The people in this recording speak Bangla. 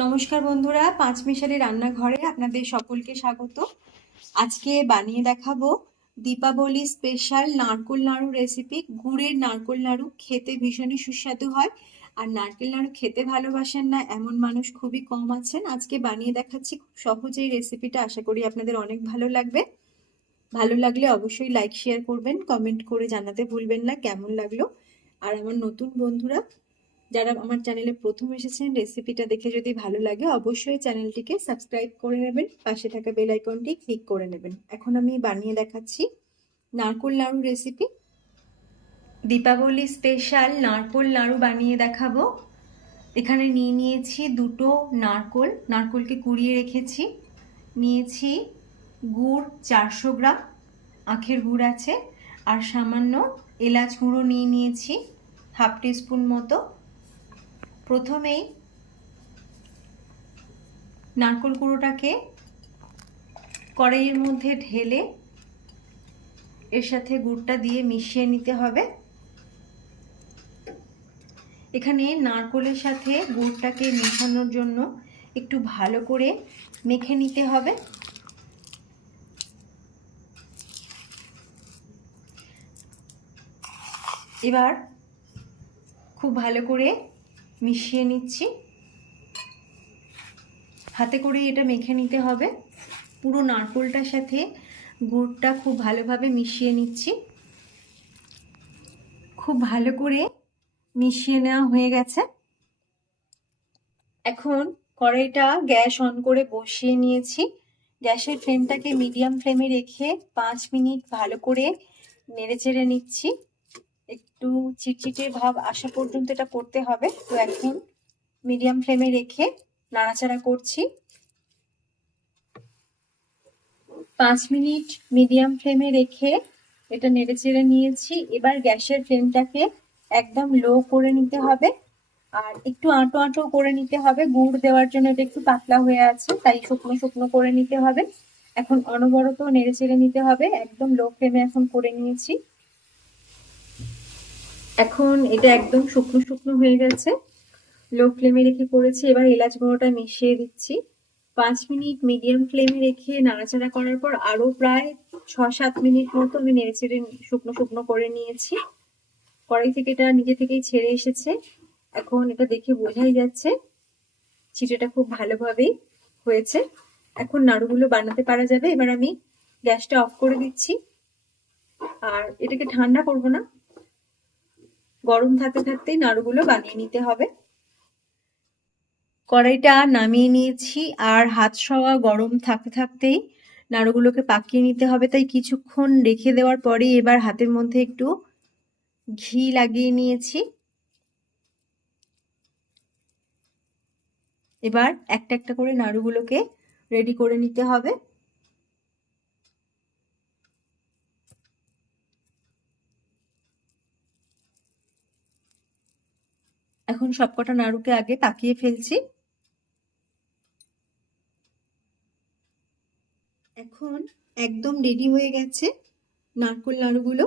নমস্কার বন্ধুরা পাঁচ মিশালি রান্নাঘরে আপনাদের সকলকে স্বাগত। আজকে বানিয়ে দেখাবো দীপাবলি স্পেশাল নারকোল নাড়ু রেসিপি গুড়ের নারকোল নাড়ু খেতে ভীষণই সুস্বাদু হয়। আর নারকেল নাড়ু খেতে ভালোবাসেন না, এমন মানুষ খুবই কম আছেন। আজকে বানিয়ে দেখাচ্ছি খুব সহজেই রেসিপিটা আশা করি আপনাদের অনেক ভালো লাগবে। ভালো লাগলে অবশ্যই লাইক শেয়ার করবেন কমেন্ট করে জানাতে ভুলবেন না, কেমন লাগল? আর আমার নতুন বন্ধুরা যারা আমার চ্যানেলে প্রথম এসেছেন রেসিপিটা দেখে যদি ভালো লাগে, অবশ্যই চ্যানেলটিকে সাবস্ক্রাইব করে নেবেন। পাশে থাকা বেল আইকনটি ক্লিক করে নেবেন। এখন আমি বানিয়ে দেখাচ্ছি নারকোল নাড়ু রেসিপি দীপাবলি স্পেশাল নারকোল নাড়ু বানিয়ে দেখাবো। এখানে নিয়ে নিয়েছি দুটো নারকোল। নারকোলকে কুড়িয়ে রেখেছি। নিয়েছি গুড় চারশো গ্রাম, আখের গুড় আছে। আর সামান্য এলাচ গুঁড়ো নিয়ে নিয়েছি, হাফ টিস্পুন মতো। প্রথমেই নারকোল গুঁড়োটাকে কড়াইয়ের মধ্যে ঢেলে এর সাথে গুড়টা দিয়ে মিশিয়ে নিতে হবে। এখানে নারকোলের সাথে গুড়টাকে মেশানোর জন্য একটু ভালো করে মেখে নিতে হবে। এবার খুব ভালো করে মিশিয়ে নিচ্ছি। হাতে করে এটা মেখে নিতে হবে। পুরো নারকোলটার সাথে গুড়টা খুব ভালোভাবে মিশিয়ে নিচ্ছি। খুব ভালো করে মিশিয়ে নেওয়া হয়ে গেছে। এখন কড়াইটা গ্যাস অন করে বসিয়ে নিয়েছি। গ্যাসের ফ্লেমটাকে মিডিয়াম ফ্লেমে রেখে পাঁচ মিনিট ভালো করে নেড়ে চেড়ে নিচ্ছি। একটু চিটচিটে ভাব আসা পর্যন্ত এটা করতে হবে। তো এখন মিডিয়াম ফ্লেমে রেখে নাড়াচাড়া করছি। পাঁচ মিনিট মিডিয়াম ফ্লেমে রেখে এটা নেড়ে চেড়ে নিয়েছি। এবার গ্যাসের ফ্লেমটাকে একদম লো করে নিতে হবে। আর একটু আঁটো আঁটো করে নিতে হবে। গুড় দেওয়ার জন্য এটা একটু পাতলা হয়ে আছে, তাই শুকনো শুকনো করে নিতে হবে। এখন অনবরত নেড়ে চেড়ে নিতে হবে। একদম লো ফ্লেমে এখন করে নিয়েছি। এখন এটা একদম শুকনো শুকনো হয়ে গেছে। লো ফ্লেমে রেখে করেছি, এবার এলাচ গুঁড়োটা মিশিয়ে দিচ্ছি। পাঁচ মিনিট মিডিয়াম ফ্লেমে রেখে নাড়াচাড়া করার পর আরও প্রায় ছ সাত মিনিট মতো আমি নেড়ে চেড়ে শুকনো শুকনো করে নিয়েছি। কড়াই থেকে এটা নিজে থেকেই ছেড়ে এসেছে। এখন এটা দেখে বোঝাই যাচ্ছে চিটেটা খুব ভালোভাবেই হয়েছে। এখন নাড়ুগুলো বানাতে পারা যাবে। এবার আমি গ্যাসটা অফ করে দিচ্ছি। আর এটাকে ঠান্ডা করব না। গরম থাকতে থাকতেই নাড়ুগুলো বানিয়ে নিতে হবে। কড়াইটা নামিয়ে নিয়েছি আর হাত সওয়া গরম থাকতে থাকতেই নাড়ুগুলোকে পাকিয়ে নিতে হবে। তাই কিছুক্ষণ রেখে দেওয়ার পরে এবার হাতের মধ্যে একটু ঘি লাগিয়ে নিয়েছি। এবার একটা একটা করে নাড়ুগুলোকে রেডি করে নিতে হবে। এখন সবকটা নাড়ুকে আগে তাকিয়ে ফেলছি। এখন একদম রেডি হয়ে গেছে নারকোল নাড়ুগুলো।